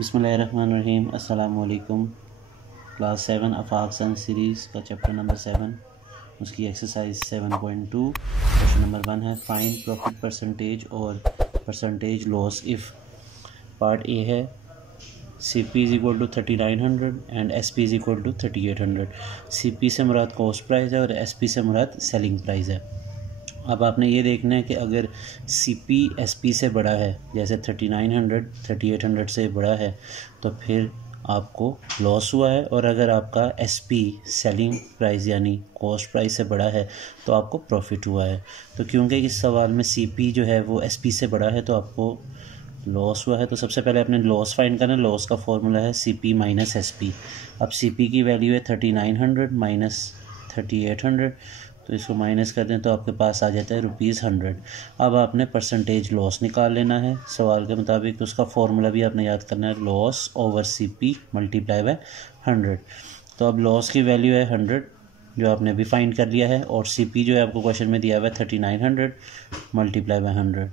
बिस्मिल्लाहिर्रहमानिर्रहीम। अस्सलाम वालेकुम। क्लास 7 आफाक साइंस सीरीज़ का चैप्टर नंबर 7, उसकी एक्सरसाइज 7.2 क्वेश्चन नंबर 1 है फाइंड प्रॉफिट परसेंटेज और percentage loss if. Part A है CP is equal to 3900 and SP is equal to 3800। CP से मुराद कॉस्ट प्राइस है और SP से मुराद सेलिंग प्राइस है। अब आपने ये देखना है कि अगर CP SP से बड़ा है, जैसे 3900 3800 से बड़ा है, तो फिर आपको लॉस हुआ है, और अगर आपका SP सेलिंग प्राइस यानी कॉस्ट प्राइस से बड़ा है तो आपको प्रॉफिट हुआ है। तो क्योंकि इस सवाल में CP जो है वो SP से बड़ा है तो आपको लॉस हुआ है। तो सबसे पहले आपने लॉस फाइंड करना है। लॉस का फॉर्मूला है CP माइनस SP। अब CP की वैल्यू है 3900 माइनस 3800, तो इसको माइनस कर दें तो आपके पास आ जाता है ₹100। अब आपने परसेंटेज लॉस निकाल लेना है सवाल के मुताबिक। तो उसका फॉर्मूला भी आपने याद करना है, loss over CP multiply by 100। तो अब लॉस की वैल्यू है 100 जो आपने अभी फाइंड कर लिया है, और CP जो है आपको क्वेश्चन में दिया हुआ है 3900 मल्टीप्लाई बाय 100।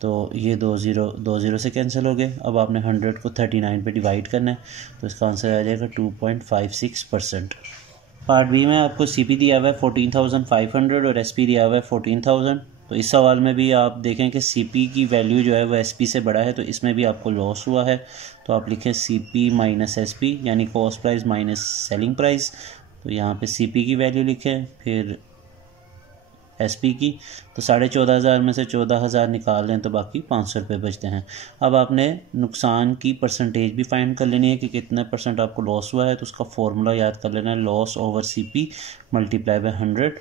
तो ये दो ज़ीरो से कैंसिल हो गए। अब आपने 100 को 39 पे डिवाइड करना है, तो इसका आंसर आ जाएगा 2.56%। पार्ट बी में आपको CP दिया हुआ है 14,500 और SP दिया हुआ है 14,000। तो इस सवाल में भी आप देखें कि CP की वैल्यू जो है वो SP से बड़ा है, तो इसमें भी आपको लॉस हुआ है। तो आप लिखें CP माइनस SP यानी cost price minus selling price. तो यहाँ पे CP की वैल्यू लिखें, फिर SP की। तो 14,500 में से 14,000 निकाल लें तो बाकी 500 रुपये बचते हैं। अब आपने नुकसान की परसेंटेज भी फाइंड कर लेनी है कि कितने परसेंट आपको लॉस हुआ है। तो उसका फॉर्मूला याद कर लेना है, loss over CP multiply by 100।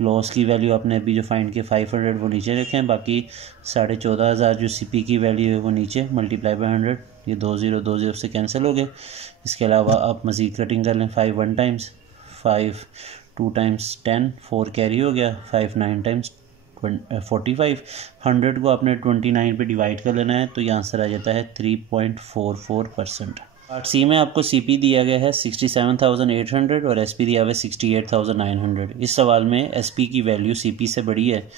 Loss की वैल्यू आपने अभी जो फाइंड की 500 वो नीचे रखें, बाकी 14,500 जो CP की वैल्यू है वो नीचे मल्टीप्लाई बाय 100। ये दो ज़ीरो से कैंसिल हो गए। इसके अलावा आप मज़ीद कटिंग कर लें। 5 1 टाइम्स, 5 2 टाइम्स 10, 4 कैरी हो गया, 5 9 टाइम्स 45। 100 को आपने 29 पे डिवाइड कर लेना है, तो ये आंसर आ जाता है 3.44%। पार्ट सी में आपको CP दिया गया है 67,800 और SP दिया हुआ है 68,900। इस सवाल में SP की वैल्यू CP से बड़ी है,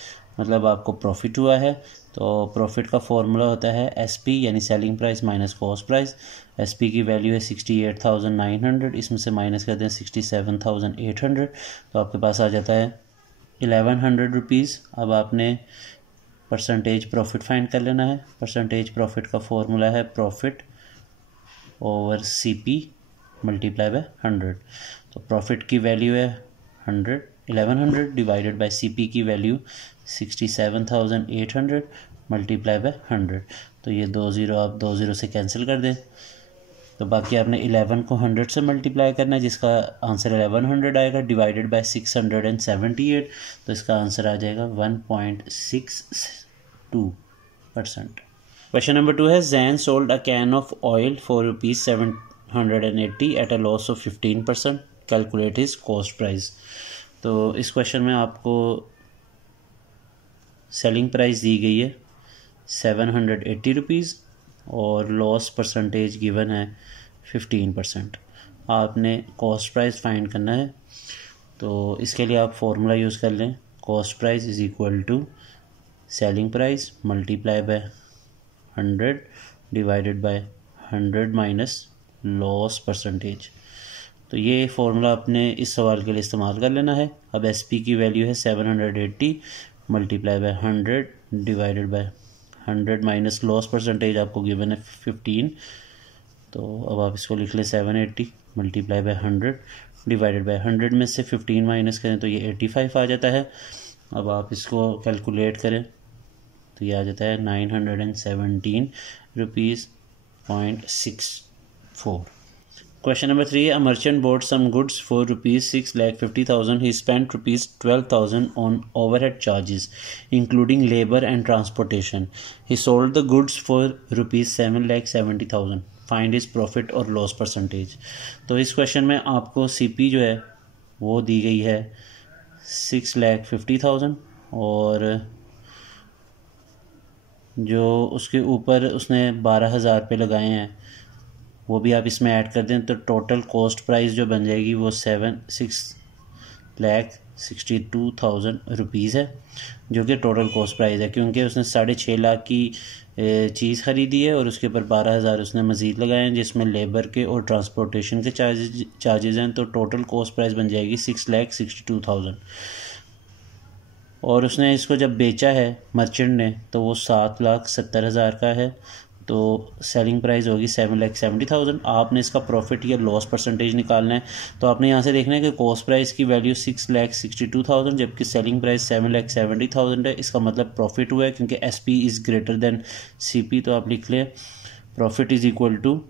मतलब आपको प्रॉफिट हुआ है। तो प्रॉफिट का फॉर्मूला होता है SP यानी selling price minus cost price. SP की वैल्यू है 68,900, इसमें से माइनस कर दें 67,800, तो आपके पास आ जाता है 1100 रुपीज़। अब आपने परसेंटेज प्रॉफिट फाइंड कर लेना है। परसेंटेज प्रॉफिट का फॉर्मूला है profit over CP multiply by 100। तो प्रॉफिट की वैल्यू है 1100 डिवाइडेड बाय CP की वैल्यू 67,800 मल्टीप्लाई बाय 100। तो ये आप दो ज़ीरो से कैंसिल कर दें, तो बाकी आपने 11 को 100 से मल्टीप्लाई करना है, जिसका आंसर 1100 आएगा, डिवाइडेड बाय 678। तो इसका आंसर आ जाएगा 1.62%। क्वेश्चन नंबर 2 है Jain sold a can of oil for ₹780 at a loss of 15%, calculate his cost price. तो इस क्वेश्चन में आपको सेलिंग प्राइस दी गई है 780 रुपीज़ और लॉस परसेंटेज गिवन है 15%। आपने कॉस्ट प्राइस फाइंड करना है। तो इसके लिए आप फॉर्मूला यूज़ कर लें, cost price is equal to selling price multiply by 100 divided by 100 minus loss percentage. तो ये फॉर्मूला आपने इस सवाल के लिए इस्तेमाल कर लेना है। अब SP की वैल्यू है 780 multiply by 100 divided by 100 minus loss percentage आपको गिवन है 15। तो अब आप इसको लिख लें 780 मल्टीप्लाई बाय 100 डिवाइडेड बाय 100 में से 15 माइनस करें तो ये 85 आ जाता है। अब आप इसको कैलकुलेट करें तो ये आ जाता है 917 rupees .64। Question number 3, a merchant bought some goods for ₹6,50,000. He spent ₹12,000 on overhead charges, including labor and transportation. He sold the goods for ₹7,70,000. Find his profit or loss percentage. तो इस क्वेश्चन में आपको CP जो है वो दी गई है 6,50,000 और जो उसके ऊपर उसने 12,000 पे लगाए हैं वो भी आप इसमें ऐड कर दें, तो टोटल कॉस्ट प्राइस जो बन जाएगी वो 6 6,62,000 रुपीज़ है, जो कि टोटल कॉस्ट प्राइस है, क्योंकि उसने 6.5 लाख की चीज़ ख़रीदी है और उसके ऊपर 12,000 उसने मज़ीद लगाए हैं, जिसमें लेबर के और ट्रांसपोर्टेशन के चार्जेस हैं। तो टोटल कॉस्ट प्राइस बन जाएगी 6,62,000। और उसने इसको जब बेचा है मर्चेंट ने तो वो 7,70,000 का है, तो सेलिंग प्राइस होगी 7,70,000। आपने इसका प्रॉफिट या लॉस परसेंटेज निकालना है, तो आपने यहाँ से देखना है कि कॉस्ट प्राइस की वैल्यू 6,62,000 जबकि सेलिंग प्राइस 7,70,000 है। इसका मतलब प्रॉफिट हुआ है, क्योंकि SP is greater than CP। तो आप लिख लें profit is equal to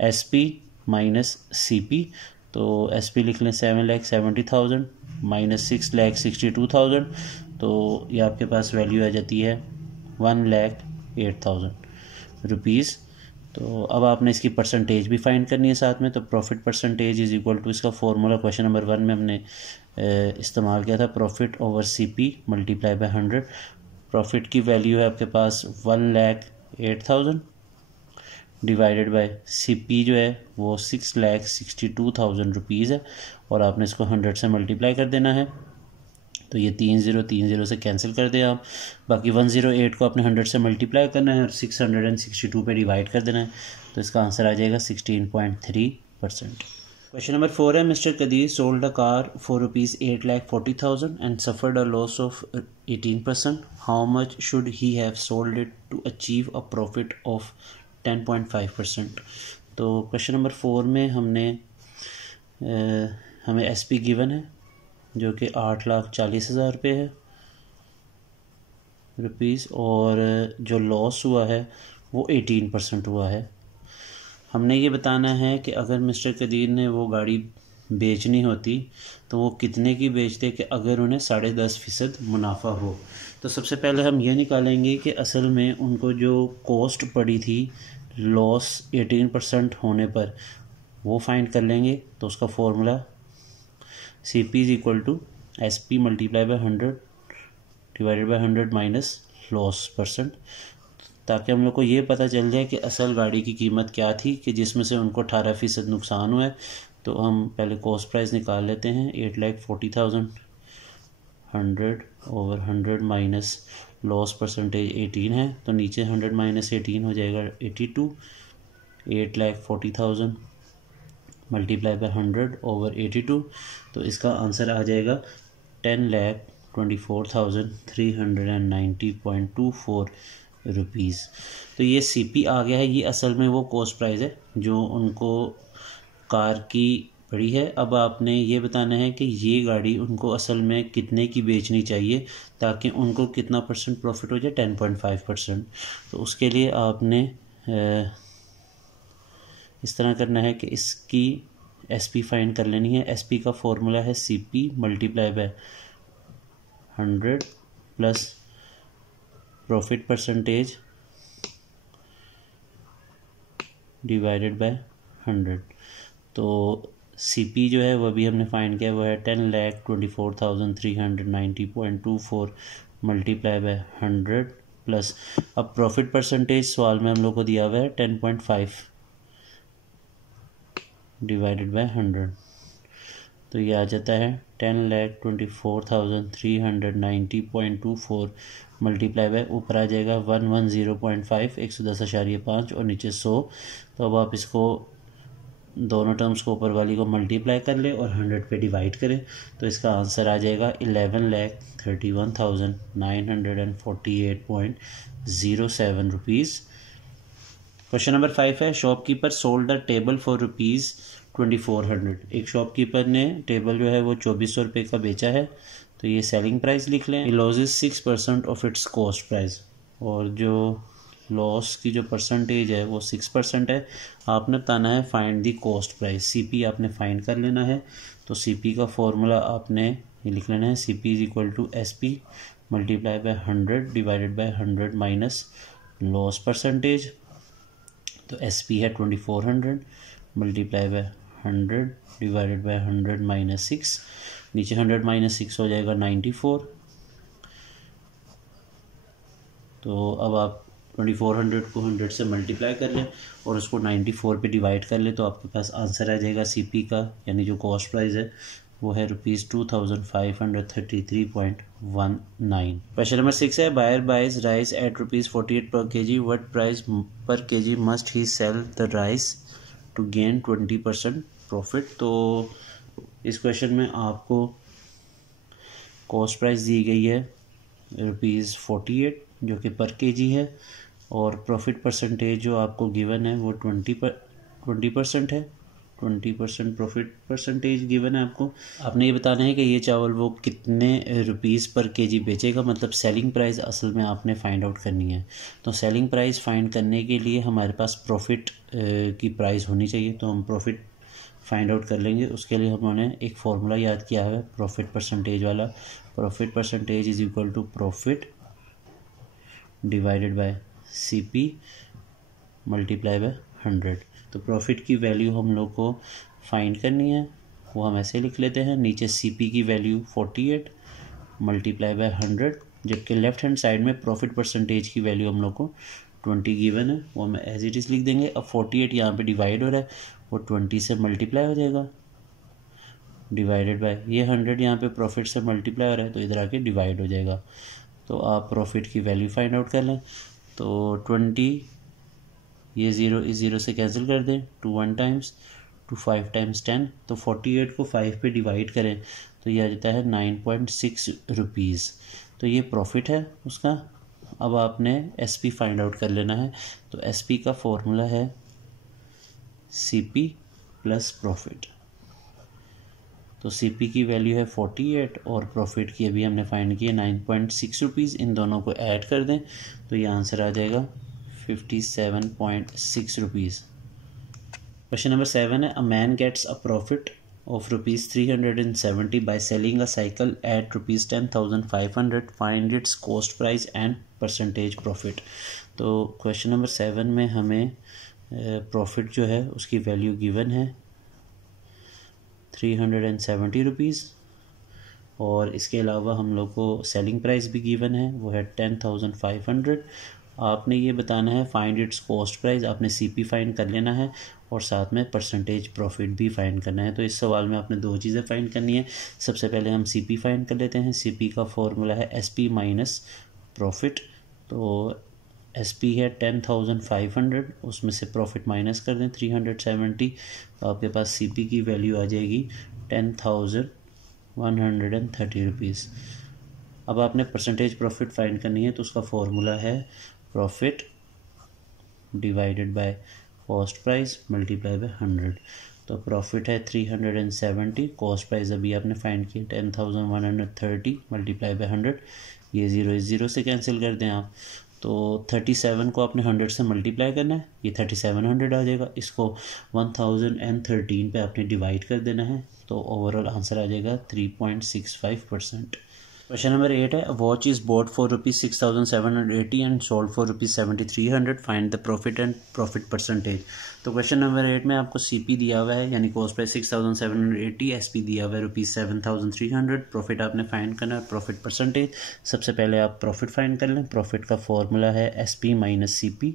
SP minus CP। तो SP लिख लें 7,70,000 माइनस 6,62,000, तो ये आपके पास वैल्यू आ जाती है 1,08,000 रुपीज़। तो अब आपने इसकी परसेंटेज भी फाइंड करनी है साथ में। तो profit percentage is equal to, इसका फॉर्मूला क्वेश्चन नंबर 1 में हमने इस्तेमाल किया था, profit over CP multiply by 100। Profit की वैल्यू है आपके पास 1,08,000 डिवाइडेड बाय CP जो है वो 6,62,000 रुपीज़ है, और आपने इसको 100 से मल्टीप्लाई कर देना है। तो ये 3 0 से कैंसिल कर दें आप। बाकी 108 को आपने 100 से मल्टीप्लाई करना है और 662 पे डिवाइड कर देना है, तो इसका आंसर आ जाएगा 16.3%। क्वेश्चन नंबर 4 है, mister Qadir sold a car for ₹8,40,000 and suffered a loss of 18%. How much should he have sold it to achieve a profit of 10.5%. तो क्वेश्चन नंबर 4 में हमें SP गिवन है जो कि 8,40,000 रुपये है रुपीज़, और जो लॉस हुआ है वो 18% हुआ है। हमने ये बताना है कि अगर मिस्टर कदीर ने वो गाड़ी बेचनी होती तो वो कितने की बेचते कि अगर उन्हें 10.5% मुनाफा हो। तो सबसे पहले हम ये निकालेंगे कि असल में उनको जो कॉस्ट पड़ी थी लॉस 18% होने पर, वो फाइंड कर लेंगे। तो उसका formula CP is equal to SP multiply by 100 divided by 100 minus loss percent, ताकि हम लोग को ये पता चल जाए कि असल गाड़ी की कीमत क्या थी कि जिसमें से उनको 18% नुकसान हुआ है। तो हम पहले कॉस्ट प्राइस निकाल लेते हैं, 8,40,000 100 ओवर 100 माइनस लॉस परसेंटेज 18 है, तो नीचे 100 माइनस 18 हो जाएगा 82। 8,40,000 मल्टीप्लाई बाय 100 ओवर 82, तो इसका आंसर आ जाएगा 10,24,390.24 रुपीज़। तो ये CP आ गया है, ये असल में वो कॉस्ट प्राइस है जो उनको कार की पड़ी है। अब आपने ये बताना है कि ये गाड़ी उनको असल में कितने की बेचनी चाहिए ताकि उनको कितना परसेंट प्रॉफिट हो जाए, 10.5%। तो उसके लिए आपने इस तरह करना है कि इसकी SP फाइंड कर लेनी है। SP का फॉर्मूला है CP multiply by 100 plus profit percentage divided by 100। तो CP जो है वह भी हमने फाइंड किया, वह है 10,24,390.24 मल्टीप्लाई बाय 100 प्लस, अब प्रॉफिट परसेंटेज सवाल में हम लोग को दिया हुआ है 10.5 डिवाइडेड बाय 100, तो ये आ जाता है 10,24,390.24 मल्टीप्लाई बाय, ऊपर आ जाएगा 110.5 110.5 और नीचे 100। तो अब आप इसको दोनों टर्म्स को ऊपर वाली को मल्टीप्लाई कर ले और 100 पे डिवाइड करें, तो इसका आंसर आ जाएगा 11,31,948.07 रुपीज़। क्वेश्चन नंबर 5 है, shopkeeper sold a table for ₹2,400। एक शॉपकीपर ने टेबल जो है वो 2,400 रुपये का बेचा है, तो ये सेलिंग प्राइस लिख लें। Losses 6% of its cost price, और जो लॉस की जो परसेंटेज है वो 6% है। आपने बताना है find the cost price. CP आपने फाइंड कर लेना है, तो CP का फॉर्मूला आपने ये लिख लेना है, CP is equal to SP multiply by 100 divided by 100 minus loss percentage. तो SP है 2,400 multiply by 100 divided by 100 minus 6, नीचे 100 माइनस 6 हो जाएगा 94। तो अब आप 2400 को 100 से मल्टीप्लाई कर लें और उसको 94 पे डिवाइड कर लें तो आपके पास आंसर आ जाएगा सीपी का, यानी जो कॉस्ट प्राइस है वो है ₹2533.19। क्वेश्चन नंबर 6 है, buyer buys rice at ₹48 per KG, what price per KG must he sell the rice to gain 20% profit. तो इस क्वेश्चन में आपको कॉस्ट प्राइस दी गई है ₹48 जो कि पर केजी है, और प्रॉफिट परसेंटेज जो आपको गिवन है वो 20% है। 20% प्रॉफिट परसेंटेज गिवन है आपको। आपने ये बताना है कि ये चावल वो कितने रुपीस पर केजी बेचेगा, मतलब सेलिंग प्राइस असल में आपने फाइंड आउट करनी है। तो सेलिंग प्राइस फाइंड करने के लिए हमारे पास प्रॉफिट की प्राइस होनी चाहिए, तो हम प्रॉफिट फाइंड आउट कर लेंगे। उसके लिए हमने एक फार्मूला याद किया है प्रॉफिट परसेंटेज वाला। Profit percentage is equal to profit divided by CP multiply by 100। तो प्रॉफिट की वैल्यू हम लोग को फाइंड करनी है, वो हम ऐसे लिख लेते हैं। नीचे सीपी की वैल्यू 48 मल्टीप्लाई बाय 100, जबकि लेफ्ट हैंड साइड में प्रॉफिट परसेंटेज की वैल्यू हम लोग को 20 गिवन है, वो हम एज इट इज़ लिख देंगे। अब 48 यहाँ पे डिवाइड हो रहा है, वो 20 से मल्टीप्लाई हो जाएगा डिवाइडेड बाय ये 100 यहाँ पे प्रॉफिट से मल्टीप्लाई हो रहा है तो इधर आके डिवाइड हो जाएगा। तो आप प्रॉफिट की वैल्यू फाइंड आउट कर लें। तो 20 ये 0 से कैंसिल कर दें, 2 1 टाइम्स 2 5 टाइम्स 10, तो 48 को 5 पे डिवाइड करें तो ये आ जाता है 9.6 रुपीज़। तो ये प्रॉफिट है उसका। अब आपने एसपी फाइंड आउट कर लेना है। तो एसपी का फॉर्मूला है सीपी प्लस प्रॉफिट। तो सीपी की वैल्यू है 48 और प्रॉफिट की अभी हमने फाइंड किया 9.6 रुपीज़। इन दोनों को ऐड कर दें तो ये आंसर आ जाएगा 57.6 रुपीज़। क्वेश्चन नंबर 7 है, a man gets a profit of ₹370 by selling a cycle at ₹10,500, find its cost price and percentage profit. तो क्वेश्चन नंबर 7 में हमें प्रॉफिट जो है उसकी वैल्यू गिवन है 370 रुपीज़, और इसके अलावा हम लोग को सेलिंग प्राइस भी गिवन है, वो है 10,500। आपने ये बताना है फाइंड इट्स कॉस्ट प्राइस, आपने सीपी फाइंड कर लेना है और साथ में परसेंटेज प्रॉफिट भी फाइंड करना है। तो इस सवाल में आपने दो चीज़ें फाइंड करनी है। सबसे पहले हम सीपी फाइंड कर लेते हैं। सीपी का फॉर्मूला है एसपी माइनस प्रॉफिट। तो एसपी है 10,500, उसमें से प्रॉफिट माइनस कर दें 370, तो आपके पास सीपी की वैल्यू आ जाएगी 10,130 रुपीज़। अब आपने परसेंटेज प्रॉफिट फाइंड करनी है, तो उसका फॉर्मूला है profit divided by cost price multiply by 100। तो प्रॉफिट है 370, कॉस्ट प्राइस अभी आपने फाइंड किया 10,130 मल्टीप्लाई बाय 100। ये 0 से कैंसिल कर दें आप, तो 37 को आपने 100 से मल्टीप्लाई करना है, ये 3700 आ जाएगा। इसको 1013 पे आपने डिवाइड कर देना है, तो ओवरऑल आंसर आ जाएगा 3.65%। क्वेश्चन नंबर 8 है, watch is bought for ₹6,780 and sold for ₹7,300, find the profit and profit percentage. तो क्वेश्चन नंबर 8 में आपको सीपी दिया हुआ है, यानी कॉस्ट प्राइस 6,780, एसपी दिया हुआ है ₹7,300, प्रॉफिट आपने फाइंड करना है, प्रॉफिट परसेंटेज। सबसे पहले आप प्रॉफिट फाइंड कर लें। प्रॉफिट का फॉर्मूला है SP minus CP.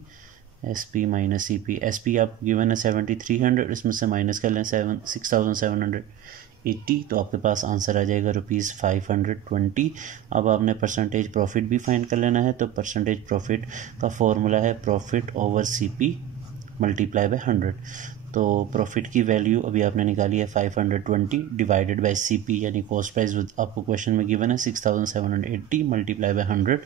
SP minus CP, SP आप गिवन है 7,300, इसमें से माइनस कर लें 6,780, तो आपके पास आंसर आ जाएगा ₹520। अब आपने परसेंटेज प्रॉफिट भी फाइंड कर लेना है। तो परसेंटेज प्रॉफिट का फॉर्मूला है profit over CP multiply by 100। तो प्रॉफिट की वैल्यू अभी आपने निकाली है 520 डिवाइडेड बाय सीपी, यानी कॉस्ट प्राइस आपको क्वेश्चन में गिवन है 6,780 मल्टीप्लाई बाय 100।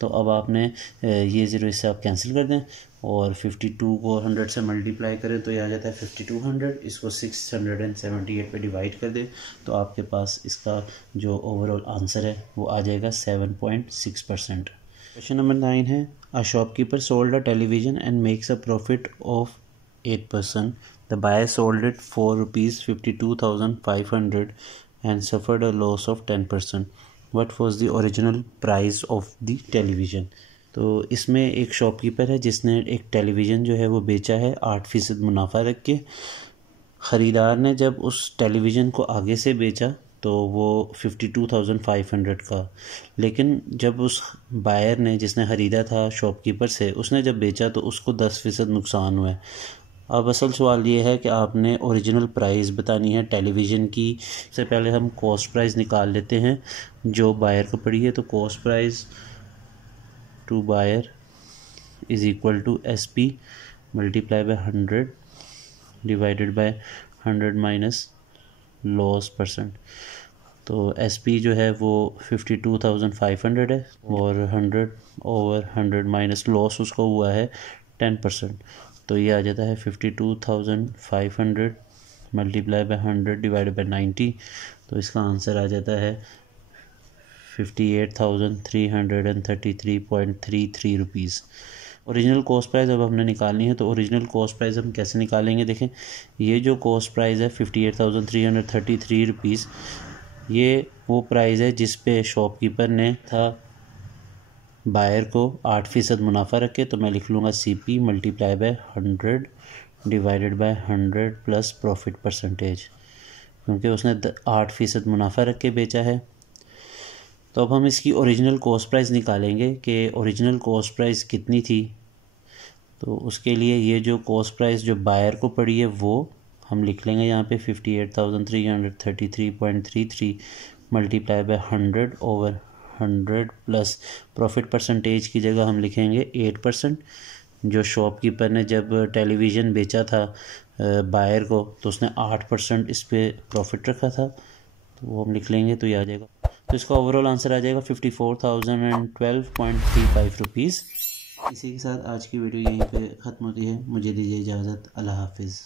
तो अब आपने ये 0 इससे आप कैंसिल कर दें और 52 को 100 से मल्टीप्लाई करें तो ये आ जाता है 5200। इसको 678 पे डिवाइड कर दें तो आपके पास इसका जो ओवरऑल आंसर है वो आ जाएगा 7.6%। क्वेश्चन नंबर 9 है, a shopkeeper sold a television and makes a profit of 8%. The buyer sold it for ₹52,500 and suffered a loss of 10%. What was the original price of the television? तो इसमें एक shopkeeper है जिसने एक television जो है वो बेचा है 8% मुनाफा रख के। ख़रीदार ने जब उस टेलीविज़न को आगे से बेचा तो वो 52,500 का। लेकिन जब उस बायर ने जिसने ख़रीदा था शॉपकीपर से, उसने जब बेचा तो उसको 10% नुकसान हुआ है। अब असल सवाल ये है कि आपने ओरिजिनल प्राइस बतानी है टेलीविज़न की। सबसे पहले हम कॉस्ट प्राइस निकाल लेते हैं जो बायर को पड़ी है। तो cost price to buyer is equal to SP multiply by 100 divided by 100 minus loss percent. तो SP जो है वो 52,500 है और 100 ओवर 100 माइनस लॉस उसका हुआ है 10%। तो ये आ जाता है 52,500 मल्टीप्लाई बाय 100 डिवाइडेड बाय 90। तो इसका आंसर आ जाता है 58,333.33 रुपीज़। ओरिजिनल कॉस्ट प्राइस अब हमने निकालनी है। तो ओरिजिनल कॉस्ट प्राइस हम कैसे निकालेंगे? देखें, ये जो कॉस्ट प्राइस है 58,333 रुपीज़, ये वो प्राइस है जिस पे शॉपकीपर ने था बायर को 8% मुनाफा रखे। तो मैं लिख लूँगा CP multiply by 100 divided by 100 plus profit percentage, क्योंकि उसने 8% मुनाफा रख के बेचा है। तो अब हम इसकी ओरिजिनल कॉस्ट प्राइस निकालेंगे कि ओरिजिनल कॉस्ट प्राइस कितनी थी। तो उसके लिए ये जो कॉस्ट प्राइस जो बायर को पड़ी है वो हम लिख लेंगे यहाँ पे 58,333.33 multiply by 100 over 100 plus profit percentage की जगह हम लिखेंगे 8%। जो शॉपकीपर ने जब टेलीविज़न बेचा था बायर को तो उसने 8% इस पे प्रॉफिट रखा था, तो वो हम लिख लेंगे तो ये आ जाएगा। तो इसका ओवरऑल आंसर आ जाएगा 54,012.35 रुपीज़। इसी के साथ आज की वीडियो यहीं पे ख़त्म होती है। मुझे दीजिए इजाज़त। अल्लाह हाफिज़।